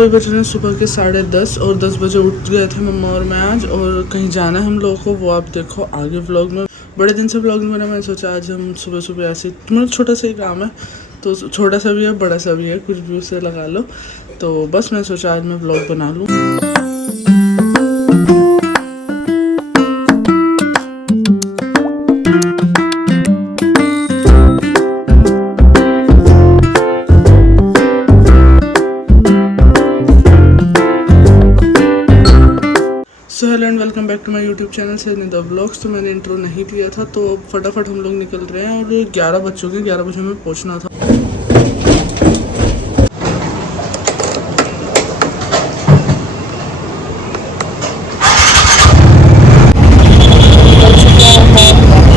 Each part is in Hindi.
तो बज रहे हैं सुबह के 10:30 और 10 बजे उठ गए थे मम्मा और मैं आज, और कहीं जाना है हम लोगों को, वो आप देखो आगे व्लॉग में। बड़े दिन से व्लॉग नहीं बना, मैंने सोचा आज हम सुबह सुबह ऐसे, मतलब छोटा सा ही काम है, तो छोटा सा भी है बड़ा सा भी है, कुछ भी उसे लगा लो। तो बस मैं सोचा आज मैं व्लॉग बना लूँ। Hello and welcome back to my YouTube channel Sainida vlogs. तो मैंने इंट्रो नहीं दिया था, तो फटाफट हम लोग निकल रहे हैं और 11 बज चुके हैं, 11 बजे हमें पहुंचना था।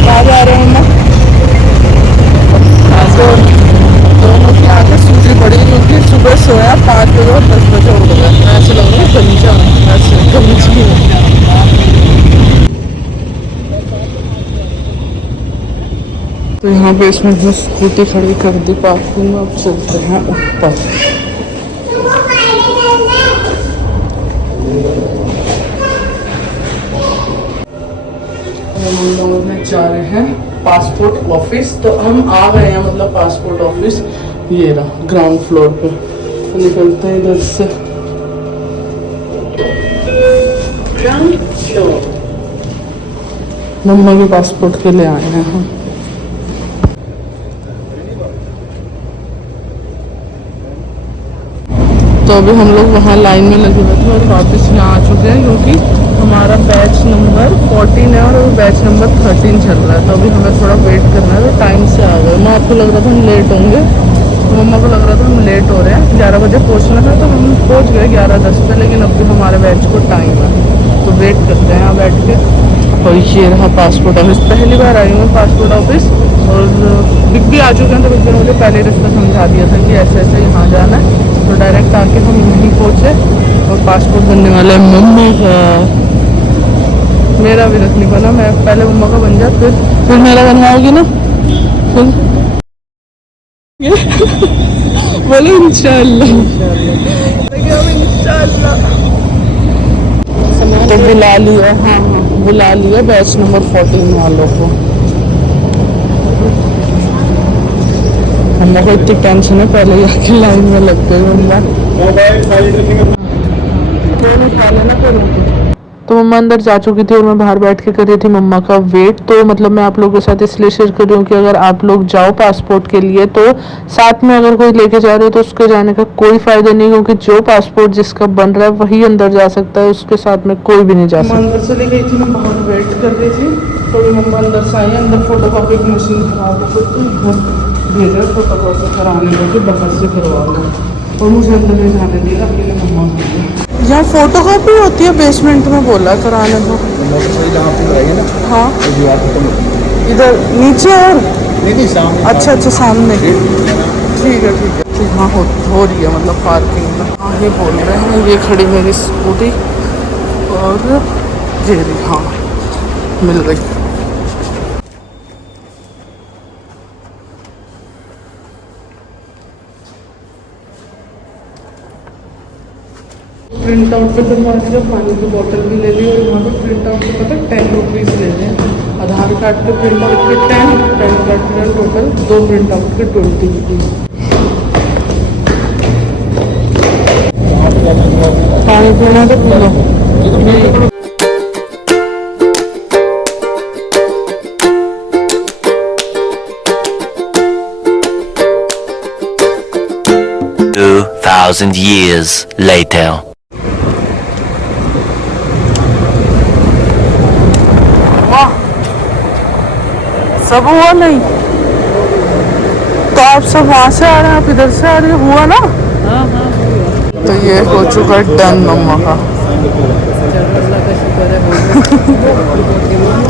आ जा रहे हैं आगे सूजी पड़ी क्योंकि सुबह सोया 5 बजे और 10 बजे उठ गए। ऐसे लग रहा है गलीचा, ऐसे गलीची। तो यहाँ पे इसमें जो स्कूटी खड़ी कर दी पार्किंग में, अब चलते हैं ऊपर। हम लोग में जा रहे हैं पासपोर्ट ऑफिस। तो हम आ गए हैं, मतलब पासपोर्ट ऑफिस ये रहा ग्राउंड फ्लोर पे। तो निकलते हैं इधर से। मम्मा के पासपोर्ट के लिए आए हैं हम। तो अभी हम लोग वहाँ लाइन में लगे हुए थे और वापस यहाँ आ चुके हैं, क्योंकि हमारा बैच नंबर 14 है और बैच नंबर 13 चल रहा है। तो अभी हमें थोड़ा वेट करना है, तो टाइम से आ गए। मैं आपको लग रहा था हम लेट होंगे, तो मम्मा को लग रहा था हम लेट हो रहे हैं। 11 बजे पहुँचना था, तो हम पहुँच गए 11:10 पे, लेकिन अब भी हमारे बैच को टाइम है, तो वेट करते हैं यहाँ बैठ के। और ये रहा पासपोर्ट ऑफिस। पहली बार आई हूँ पासपोर्ट ऑफिस, और बिग भी आ चुके हैं, तो बिग ने मुझे पहले रास्ता समझा दिया था कि ऐसे ऐसे यहाँ जाना है। तो डायरेक्ट आके हम यहीं पहुँचे और पासपोर्ट बनने वाले हैं मम्मा का। मेरा भी रख नहीं बना, मैं पहले मम्मा का बन जा, फिर मेरा बनवाओगी ना, फिर बोलो इंशाल्लाह। तो बुला लिया, हाँ बुला लिया बैच नंबर 14 वालों को। हम लोग को इतनी टेंशन है, पहले ही आके लाइन में लग गई मम्मा। तो मम्मा अंदर जा चुकी थी और मैं बाहर बैठ के कर रही थी मम्मा का वेट। तो मतलब मैं आप लोगों के साथ इसलिए शेयर कर रही हूँ कि अगर आप लोग जाओ पासपोर्ट के लिए, तो साथ में अगर कोई लेके जा रहे हो तो उसके जाने का कोई फायदा नहीं, क्योंकि जो पासपोर्ट जिसका बन रहा है वही अंदर जा सकता है, उसके साथ में कोई भी नहीं जा सकता। अंदर से ले गई थी, मैं बाहर वेट कर रही थी, तो मम्मा अंदर से आई। अंदर फोटो कॉपी की मशीन खराब हो गई, भेजा फोटो कॉपी कराने लगे, बाहर से करवा लो, और मुझे अंदर नहीं जाने दिया अकेले मम्मा को। यहाँ फोटो कॉपी होती है बेसमेंट में, बोला कराने को। हाँ इधर नीचे और अच्छा सामने। ठीक है हाँ हो रही है, मतलब पार्किंग में। हाँ ये बोल रहे हैं, ये खड़ी मेरी स्कूटी और ये रही, हाँ मिल गई। प्रिंट आउट पे करवा दिया, पानी की बोतल भी ले ली, और वहाँ पे प्रिंट आउट पे पता 10 रुपीज़ ले लें। आधार कार्ड के प्रिंट आउट के 10, पैन कार्ड के टोटल 2 प्रिंट आउट के 20 रुपीज़। पानी पीना तो पी लो। 2,000 years later. सब हुआ नहीं, तो आप सब वहाँ से आ रहे हैं, आप इधर से आ रहे हैं, हुआ ना? हाँ। तो ये हो चुका है डन मम्मा का।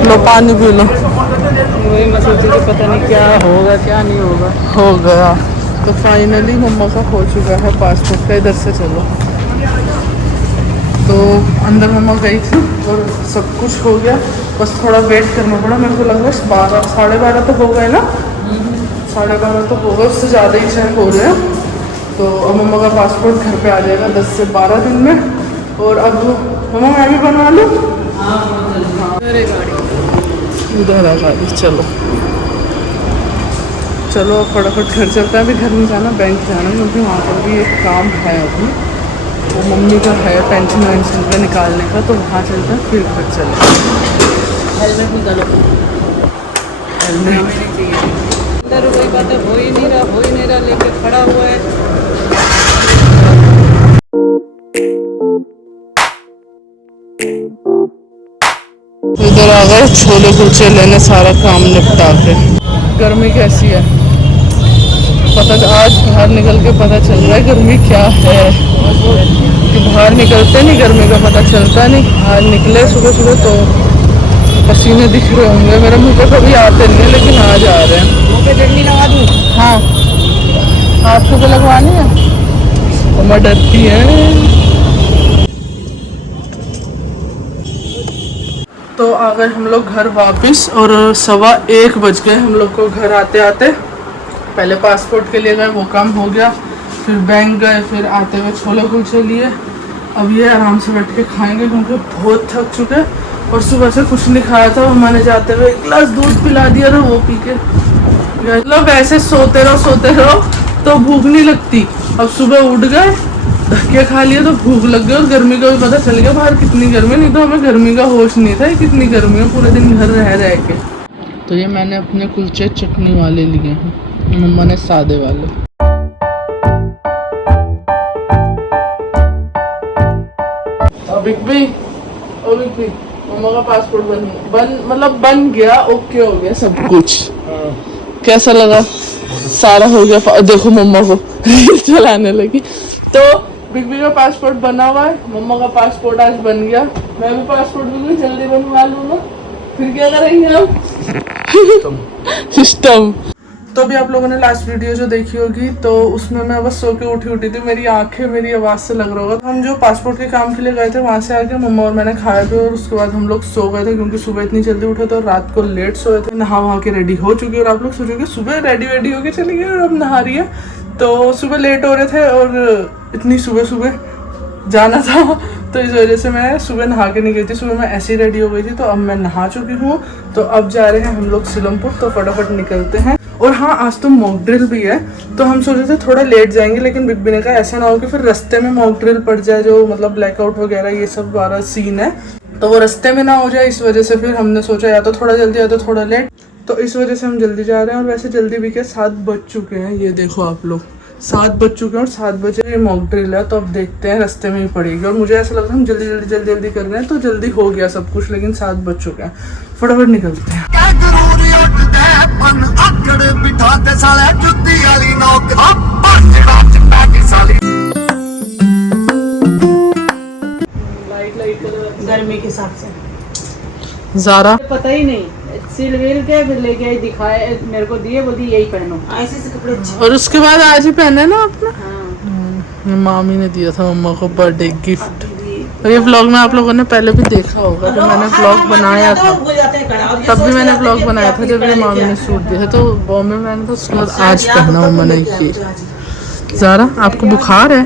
लो पानी पी लो। वही मैं सोची कि पता नहीं क्या होगा क्या नहीं होगा, हो गया। तो फाइनली मम्मा का हो चुका है पासपोर्ट का। इधर से चलो। तो अंदर मम्मा गई थी और सब कुछ हो गया, बस थोड़ा वेट करना पड़ा। मेरे को लग रहा है 12 साढ़े 12 तो हो गए ना, 12:30 तो हो गए, उससे ज़्यादा ही शायद हो रहे हैं। तो अब मम्मा का पासपोर्ट घर पे आ जाएगा 10 से 12 दिन में। और अब मम्मा मैं भी बनवा लूँ। अरे गाड़ी इधर आ गाड़ी। चलो चलो अब फटाफट घर चलते हैं। अभी घर नहीं जाना, बैंक जाना, क्योंकि वहाँ पर भी एक काम है अभी। वो मम्मी का है पेंशन वेंशन पे निकालने का, तो वहाँ चलते हैं फिर घर चले। हेलमेट निकालो। हेलमेट अंदर वही बात है, हो ही नहीं रहा लेके खड़ा हुआ है। इधर आ गए छोले कुलचे लेने, सारा काम निपटा के। गर्मी कैसी है पता, आज बाहर निकल के पता चल रहा है गर्मी क्या है। कि बाहर निकलते नहीं गर्मी का पता चलता नहीं। आज निकले सुबह सुबह तो पसीने दिख रहे होंगे। मेरे मुँह पे कभी आते नहीं है, लेकिन आज आ रहे हैं। मुँह पे चटनी लगा दूँ? हाँ आपको तो लगवानी है। मम्मा डरती है। तो आ गए हम लोग घर वापस और 1:15 बज गए हम लोग को घर आते आते। पहले पासपोर्ट के लिए गए, वो काम हो गया। फिर बैंक गए, फिर आते हुए छोले कुलचे लिए। अब ये आराम से बैठ के खाएंगे, क्योंकि बहुत थक चुके। और सुबह से कुछ नहीं खाया था। मैंने जाते हुए 1 गिलास दूध पिला दिया था, वो पी के मतलब ऐसे सोते रहो तो भूख नहीं लगती। अब सुबह उठ गए, धक्के खा लिए तो भूख लग गई। और गर्मी का भी पता चल गया बाहर कितनी गर्मी, नहीं तो हमें गर्मी का होश नहीं था कितनी गर्मी है। पूरे दिन घर रह के। तो ये मैंने अपने कुलचे चटनी वाले लिए हैं, मम्मा ने सादे वाले। बिग बी मम्मा का पासपोर्ट बन गया, ओके हो गया सब कुछ। कैसा लगा? सारा हो गया। देखो मम्मा को चलाने लगी। तो बिग बी का पासपोर्ट बना हुआ है, मम्मा का पासपोर्ट आज बन गया। मैं भी पासपोर्ट भी जल्दी बनवा लूँगा। फिर क्या करेंगे हम? सिस्टम। तो अभी आप लोगों ने लास्ट वीडियो जो देखी होगी, तो उसमें मैं बस सो के उठी थी। मेरी आंखें मेरी आवाज़ से लग रहा होगा। तो हम जो पासपोर्ट के काम के लिए गए थे, वहाँ से आके मम्मा और मैंने खाया भी, और उसके बाद हम लोग सो गए थे, क्योंकि सुबह इतनी जल्दी उठे थे और रात को लेट सोए थे। नहा वहा के रेडी हो चुकी है। और आप लोग सोचोगे सुबह रेडी होके चली गई और अब नहा रही है। तो सुबह लेट हो रहे थे और इतनी सुबह जाना था, तो इस वजह से मैं सुबह नहा के नहीं गई थी। सुबह मैं ऐसे ही रेडी हो गई थी। तो अब मैं नहा चुकी हूँ। तो अब जा रहे हैं हम लोग सीलमपुर। तो फटाफट निकलते हैं। और हाँ, आज तो मॉक ड्रिल भी है। तो हम सोचे थे थोड़ा लेट जाएंगे, लेकिन बिग बी ने कहा ऐसा ना हो कि फिर रास्ते में मॉक ड्रिल पड़ जाए, जो मतलब ब्लैकआउट वगैरह ये सब वाला सीन है, तो वो रास्ते में ना हो जाए। इस वजह से फिर हमने सोचा या तो थोड़ा जल्दी या तो थोड़ा लेट। तो इस वजह से हम जल्दी जा रहे हैं। और वैसे जल्दी भी क्या, 7 बज चुके हैं। ये देखो आप लोग, 7 बज चुके हैं और 7 बजे ये मॉक ड्रिल है। तो अब देखते हैं, रास्ते में ही पड़ेगी। और मुझे ऐसा लग रहा है हम जल्दी कर रहे हैं, तो जल्दी हो गया सब कुछ, लेकिन 7 बज चुके हैं। फटाफट निकलते हैं। गर्मी के हिसाब से ज़ारा पता ही नहीं, सिल विल के फिर लेके आई, दिखाए मेरे को दिए, बोली यही पहनो। ऐसे कपड़े अच्छे। और उसके बाद आज ही पहने ना आपने। हाँ। मामी ने दिया था मम्मा को बर्थडे गिफ्ट। और ये व्लॉग में आप लोगों ने पहले भी देखा होगा कि मैंने व्लॉग बनाया था। तब भी मैंने व्लॉग बनाया था जब ये मामी ने सूट दिया था। तो वो में मैंने तो उसके बाद आज पहना मम्मा ने ये। ज़ारा आपको बुखार है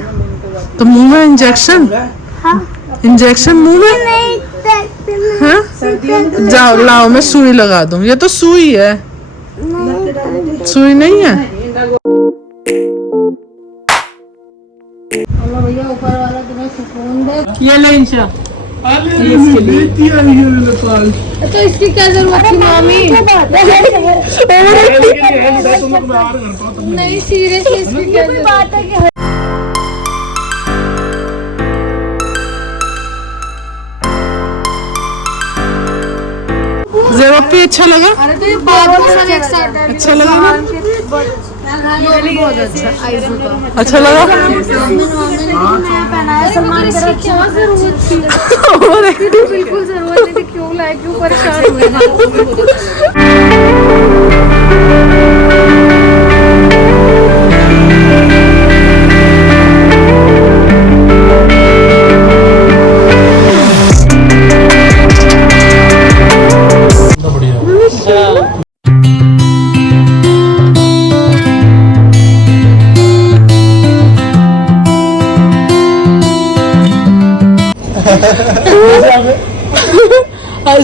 तो मुंह में इंजेक्शन मुंह में हाँ? जाओ लाओ, मैं सुई लगा दूँ। ये तो सुई है, सुई नहीं है। भैया ऊपर वाला तुम्हें सुकून दे। ये ले इंशा। तो इसकी क्या जरूरत थी मामी? नहीं सीरियसली इसकी क्या बात है कि ज़ेरोपी अच्छा लगा? अरे तो ये बहुत एक्साइटेड। अच्छा लगा ना? बहुत अच्छा आइज़ू का अच्छा लगा? सलमान इसकी क्या जरूरत थी? बिल्कुल जरूरत नहीं थी। क्यों लाए, क्यों परेशान हुए?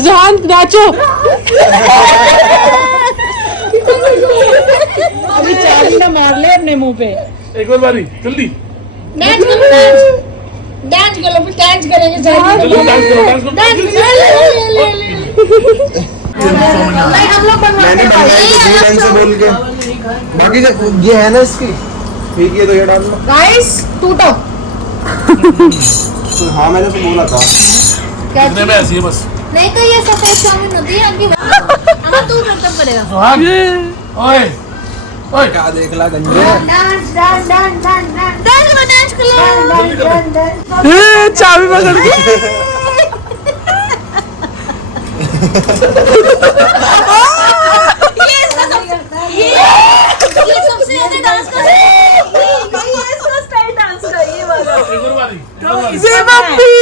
जहान नाचो। अभी चाबी ना मार ले अपने मुंह पे। एक और बारी जल्दी डांस करो, डांस करो, फिर डांस करेंगे जल्दी डांस करो डांस हम लोग मैंने बनवाई तो दी लाइन से बोल के। बाकी जो ये है ना इसकी ठीक है तो ये डाल लो। गाइस टूटो। हाँ मैंने तो बोला था। क्या इतने में ऐसी है बस नहीं तो ये सफेद चाउमीन होती है आपकी। हमें तू खत्म करेगा। सुहान ओए ओए क्या देख ला गंजे। Dance dance dance dance dance dance dance करो। चाबी पकड़ के। ये सबसे ज्यादा डांस कर ये इसका स्टाइल डांस का ये वाला। एक और बारी ये मम्मी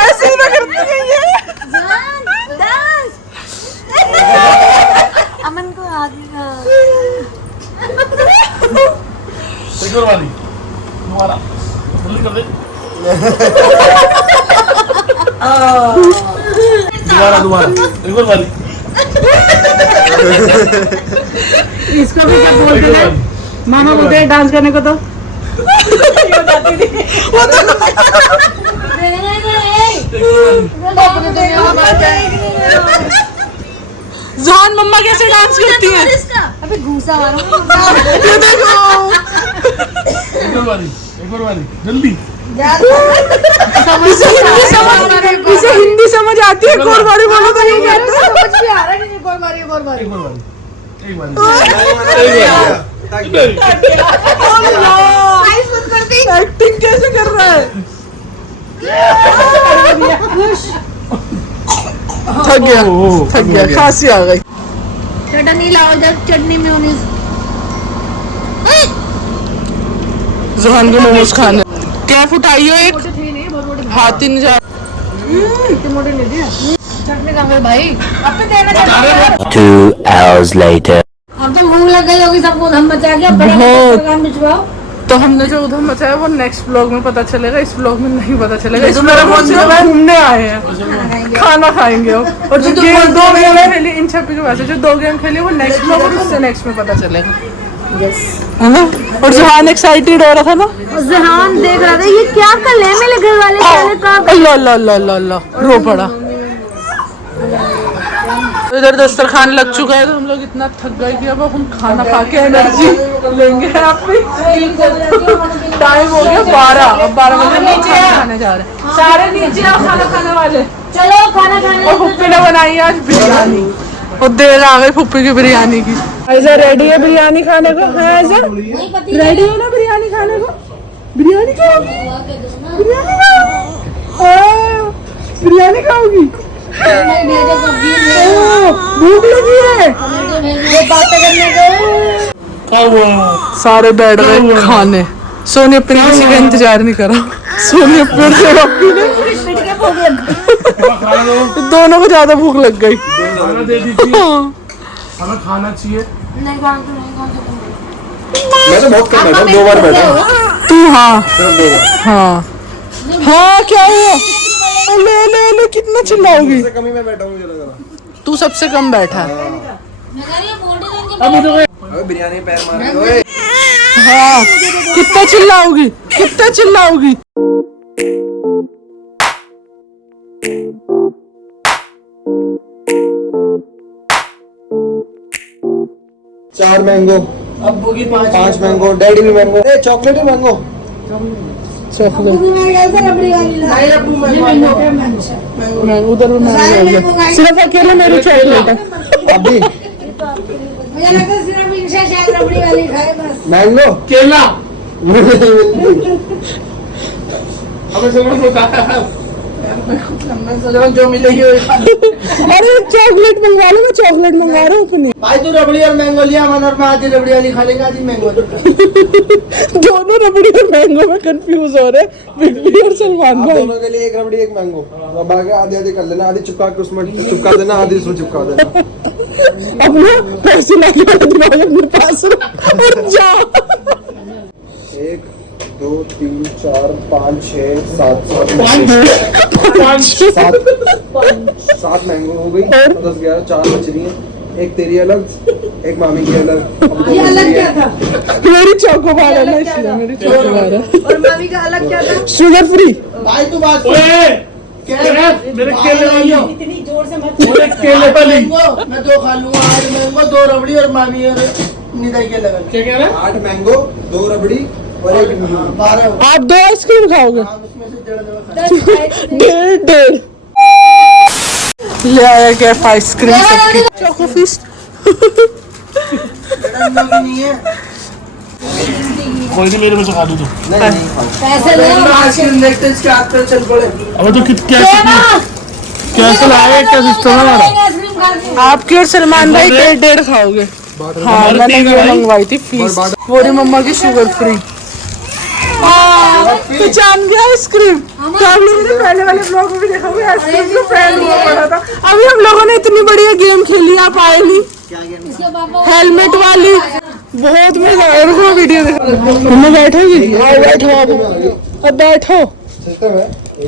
ऐसे ही करती है ये। डांस अमन को आगे का एक और बारी दोबारा जल्दी कर दे दोबारा एक और बारी इसको भी क्या बोलते हैं मामा बोलते हैं डांस करने को तो जहान मम्मा कैसे डांस करती है। अबे घूसा मारो। ये देखो एक और बारी जल्दी इसे हिंदी समझ आती है। कोर बारी बोलो तो नहीं कहते। समझ भी आ रहा है कि एक और बारी एक और बारी एक्टिंग कैसे कर रहा है। थक गया खांसी आ गई। चटनी लाओ जब चटनी मेयोनीज। जहान को मोमोज खाने क्या फुटाइयो एक हाथ ही नहीं जा। चटनी कहाँ गई भाई? अब तो देना चाहिए। 2 hours later. अब तो भूख लग गई होगी सबको धम मचा के। बड़ा बहुत। प्रोग्राम भिजवाओ। तो हमने जो उधर मचाया वो नेक्स्ट ब्लॉग में पता चलेगा। इस ब्लॉग में नहीं पता चलेगा। इस मेरा फोन से घूमने आए हैं खाना खाएंगे और जो गेम 2 गेम खेली इन छपी के वैसे जो 2 गेम खेली वो नेक्स्ट ब्लॉग और उससे नेक्स्ट में पता चलेगा है ना। और जहान एक्साइटेड हो रहा था ना। जहान देख रहा था ये क्या कर ले मेरे घर वाले पहले का। अल्लाह अल्लाह अल्लाह अल्लाह रो पड़ा। इधर दस्तरखान लग चुका है तो हम लोग इतना थक गए कि अब हम खाना खा के एनर्जी लेंगे अपनी। टाइम हो गया 12। अब 12 बजे हम खाना खाने जा रहे हैं। सारे नीचे आओ खाना खाने वाले। चलो खाना खाने। और फुप्पी ने बनाई है आज बिरयानी और देर आ गई फुप्पी की बिरयानी की। ऐसा रेडी है बिरयानी खाने को। है ऐसा रेडी हो ना बिरयानी खाने को। बिरयानी खाओगी। बिरयानी बिरयानी खाओगी। भूख लगी है। सारे बैठ गए खाने। सोनी अपने किसी का इंतजार नहीं करा। सोनी अपने दोनों को ज्यादा भूख लग गई। खाना दे दीजिए हमें खाना चाहिए। मैं तो बहुत कम बैठा हूँ 2 बार बैठा हूँ। तू हाँ सिर्फ 2 बार। हाँ हाँ क्या हुआ। ले ले ले कितना चिल्लाओगी। इससे कम ही मैं बैठा हूँ मुझे लग रहा। तू सबसे कम बैठा है। अबे बिरयानी पैर मार रहे ओए। हाँ कितना चिल्लाओगी कितना चिल्लाओगी। चार मैंगो अब्बू की 5 मैंगो डैडी भी मैंगो। ए चॉकलेट ही मैंगो। चॉकलेट मैं उधर सिर्फ अकेले मेरी चॉकलेट है। अभी मुझे लगता है सिर्फ इंशा शायद रबड़ी वाली खाए बस। मैंगो केला मिलती। हमें समझ होता है जो मिलेगी अरे चॉकलेट मंगवा लो। मैं चॉकलेट मंगवा रहा हूँ अपनी। भाई तू रबड़ी और मैंगो लिया मन और मैं आधी रबड़ी वाली खा लेगा आधी मैंगो। दोनों रबड़ी और मैंगो में कंफ्यूज हो रहे बिग और सलमान आप भाई। दोनों के लिए एक रबड़ी एक मैंगो। अब आगे आधी आधी कर लेना। आधी चिपका के उसमें चिपका देना आधी उसमें चिपका देना। अब ना पैसे लाके वाला दिमाग अपने पास रख और जा। 1 2 3 4 5 6 7 7 मैंगो हो गई। 10 11 4 बच रही है। एक तेरी अलग, एक मामी की अलग। ये अलग क्या था? मेरी चोकोबार है ना, इसलिए मेरी चोकोबार है। और मम्मी का अलग क्या था? Sugar free. भाई तू बात मेरे केले वाली इतनी जोर से मत मेरे केले वाली मैं 2 खा लूंगा। 8 मैंगो 2 रबड़ी और मामी और निदाई के लगा। क्या कह रहा है? 8 मैंगो 2 रबड़ी और 1 नींबू। 12 आप 2 आइसक्रीम खाओगे? उसमें से डेढ़ खा। 1.5 ले आया क्या आइसक्रीम सबकी। चोको फिश नहीं है। कोई नहीं, मेरे में से खा लूँ तू। पैसे ले आइसक्रीम देखते इसके हाथ पे चल पड़े। अब तो कैसे लाए, क्या सिस्टम है हमारा? आपकी और सलमान भाई 1.5 खाओगे। हाँ मैंने ये मंगवाई थी फीस। बोरी मम्मा की शुगर फ्री। पहचान गया आइसक्रीम। तो आप लोगों ने पहले वाले ब्लॉग में भी देखा होगा, आइसक्रीम का फैन हुआ पड़ा था। अभी हम लोगों ने इतनी बढ़िया गेम खेली, आप आए नहीं। हेलमेट वाली बहुत मजा आया। रुको वीडियो देखो। हमें बैठोगी? आओ बैठो अब बैठो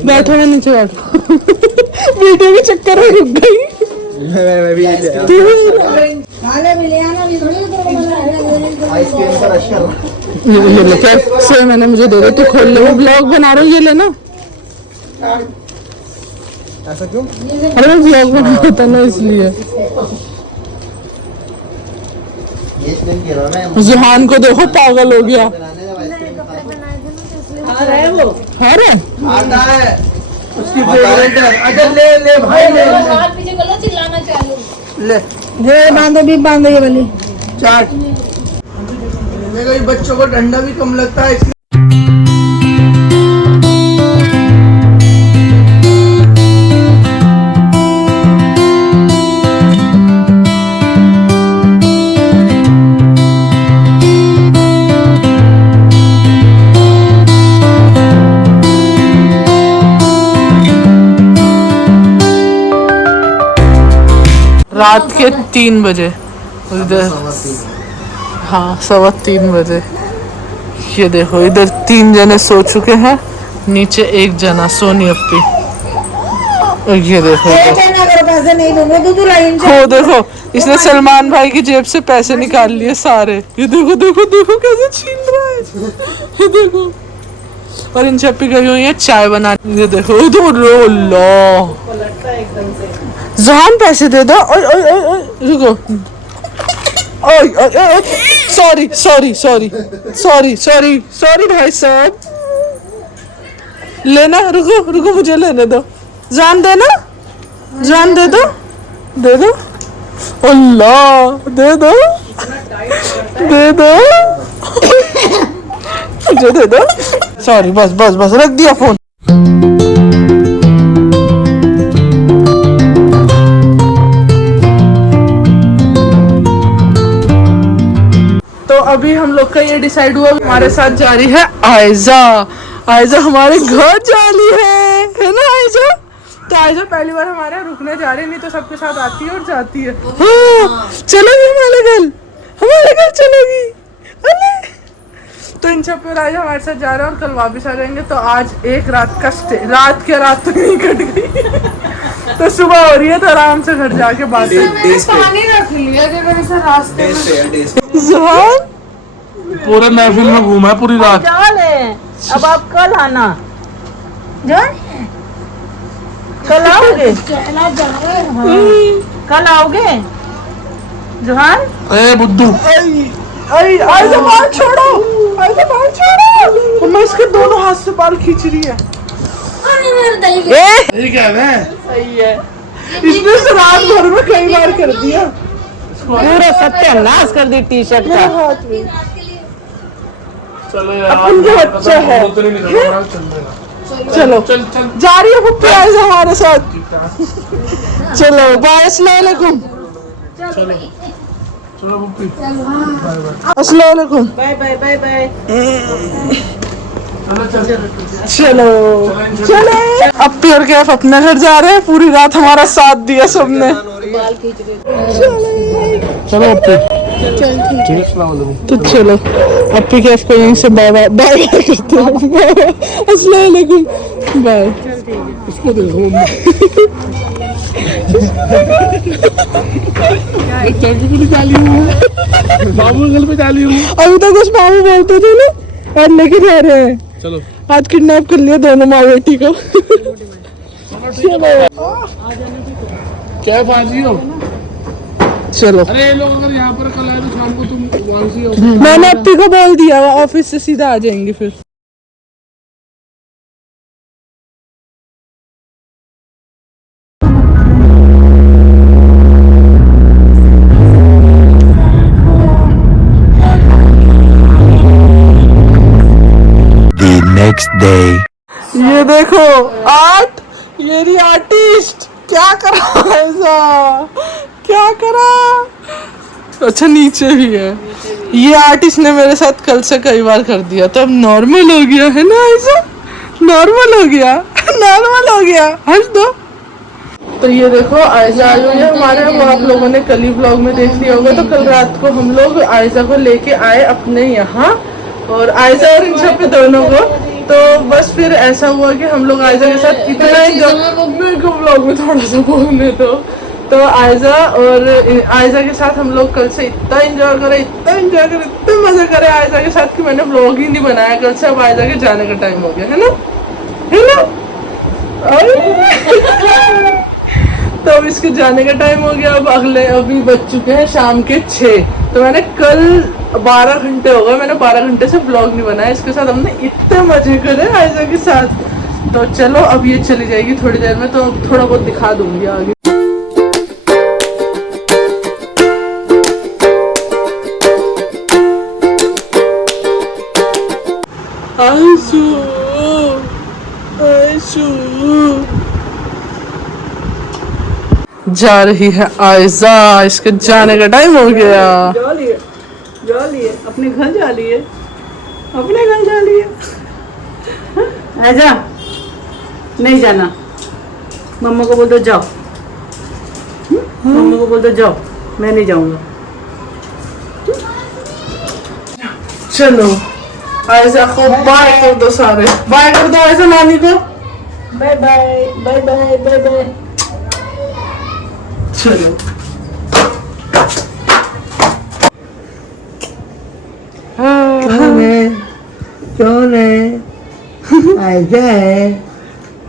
बैठो, मैं नीचे बैठो। वीडियो के चक्कर में रुक गई। मैं भी खाने में ले आना भी थोड़ी आइसक्रीम का रश कर रहा। ये ले कैसे मैंने मुझे दे दो, तू खोल ले। वो ब्लॉग बना रहा हूँ, ये लेना। ऐसा क्यों? अरे मैं ब्लॉग बना रहा था ना, इसलिए। ये नहीं कह रहा मैं। जुहान को देखो, पागल हो गया। आ रहा है वो। अरे आता है उसकी फेवरेट है। अच्छा ले ले भाई ले पीछे कर लो, चिल्लाना चालू। ले ये बांधो भी बांधो ये वाली। चाट। देखो ये बच्चों को ठंडा भी कम लगता है इसलिए। रात के 3 बजे इधर, हाँ 3:15 बजे। ये देखो इधर 3 जने सो चुके हैं, नीचे 1 जना सोनी अपी। और ये देखो अगर पैसे नहीं दूंगा तो तू लाइन से। हो देखो, इसने सलमान भाई की जेब से पैसे निकाल लिए सारे। ये देखो देखो देखो कैसे छीन रहा है। ये देखो। और इन चप्पी गई हुई है चाय बनाने। ये देखो इधर लो लो। जहान पैसे दे दो। ओए ओए ओए ओए रुको। ओए ओए ओए sorry sorry sorry sorry sorry sorry भाई साहब। लेना, रुको रुको मुझे लेने दो। जान देना, जान दे दो, दे दो। अल्लाह दे दो, दे दो। मुझे दे दो। सॉरी बस बस बस, रख दिया फोन। तो अभी हम लोग का ये डिसाइड हुआ, हमारे साथ जा रही है आयजा। आयजा हमारे घर जा रही है ना आयजा? तो आयजा पहली बार हमारे यहाँ रुकने जा रही, नहीं तो सबके साथ आती है और जाती है। हाँ, चलोगी हमारे घर चलोगी। अरे तो इन सब पे आयजा हमारे साथ जा रहे हैं और कल वापस आ जाएंगे। तो आज एक रात का स्टे, रात के रात तो नहीं कट गई। तो सुबह हो रही है, तो आराम से घर जाके बात पानी रख लिया कि रास्ते में। जुहान पूरे महफिल में घूमा है पूरी रात। अब आप कल आना। कल आओगे? कल आओगे जुहान? ए बुद्धू, आयजा बाल छोड़ो, आयजा बाल छोड़ो। मैं इसके दोनों हाथ से बाल खींच रही है। ये क्या है? सही है, इसने इसे रात भर में कई बार कर दिया। पूरा सत्यानाश कर दी टी शर्ट मेरे का। हाथ में चलो यार, अपन का बच्चा है। चलो चल चल जा रही है पुप्पी आयजा हमारे साथ। चलो बाय, अस्सलाम वालेकुम। चलो पुप्पी, अस्सलाम वालेकुम। Bye bye bye bye. चलो चले। अपी और कैफ अपने घर जा रहे हैं। पूरी रात हमारा साथ दिया सबने। चलो पुप्पी। तो चलो अब भी कैफ को यहीं से बाय बाय बाय बाय करते हैं। अस्सलाम वालेकुम बाय। इसको देखो भी डाली हूँ, बाबू गल पे डाली हूँ। अभी तक उस मामू बोलते थे ना और लेके जा रहे हैं। चलो आज किडनैप कर लिया दोनों माँ बेटी को। क्या फाजी हो? चलो अरे ये लोग अगर यहाँ पर कल आए तो शाम को तुम वहाँ से मैंने अप्पी को बोल दिया वो ऑफिस से सीधा आ जाएंगे फिर। The next day. ये देखो आर्ट, ये रही आर्टिस्ट। क्या करा ऐसा, क्या करा। अच्छा नीचे भी है। ये आर्टिस्ट ने मेरे साथ कल से कई बार कर दिया तो अब नॉर्मल हो गया है ना, ऐसा नॉर्मल हो गया। नॉर्मल हो गया, हंस दो। तो ये देखो आयजा आई हुई है हमारे। वो आप लोगों ने कल ही व्लॉग में देख लिया होगा। तो कल रात को हम लोग आयजा को लेके आए अपने यहाँ, और आयजा और इंशा पे दोनों को। तो बस फिर ऐसा हुआ कि हम लोग आयजा के साथ इतना एंजॉय को व्लॉग में थोड़ा सा बोलने तो आयजा और आयजा के साथ हम लोग कल से इतना एंजॉय करे, इतना मजा करे आयजा के साथ कि मैंने व्लॉग ही नहीं बनाया कल से। अब आयजा के जाने का टाइम हो गया है ना, है ना। तो अब इसके जाने का टाइम हो गया। अब अभी बज चुके हैं शाम के 6। तो मैंने कल 12 घंटे हो गए, मैंने 12 घंटे से व्लॉग नहीं बनाया इसके साथ। हमने इतने मजे करे आयजा के साथ। तो चलो अब ये चली जाएगी थोड़ी देर में, तो थोड़ा बहुत दिखा दूंगी आगे। आयशू आयशू जा रही है आयजा, इसके जाने का टाइम हो गया। जा लिए अपने घर जा लिए, अपने घर जा लिए। आजा, नहीं जाना। मम्मा को बोल दो जाओ, मम्मा को बोल दो जाओ, मैं नहीं जाऊंगा। चलो आयजा को बाय कर दो, सारे बाय कर दो आयजा नानी को। Bye bye bye bye bye bye. चलो कौन है? ऐसा है,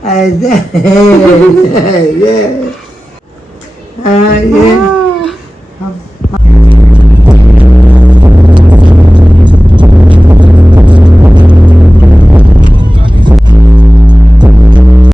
ऐसा है, ये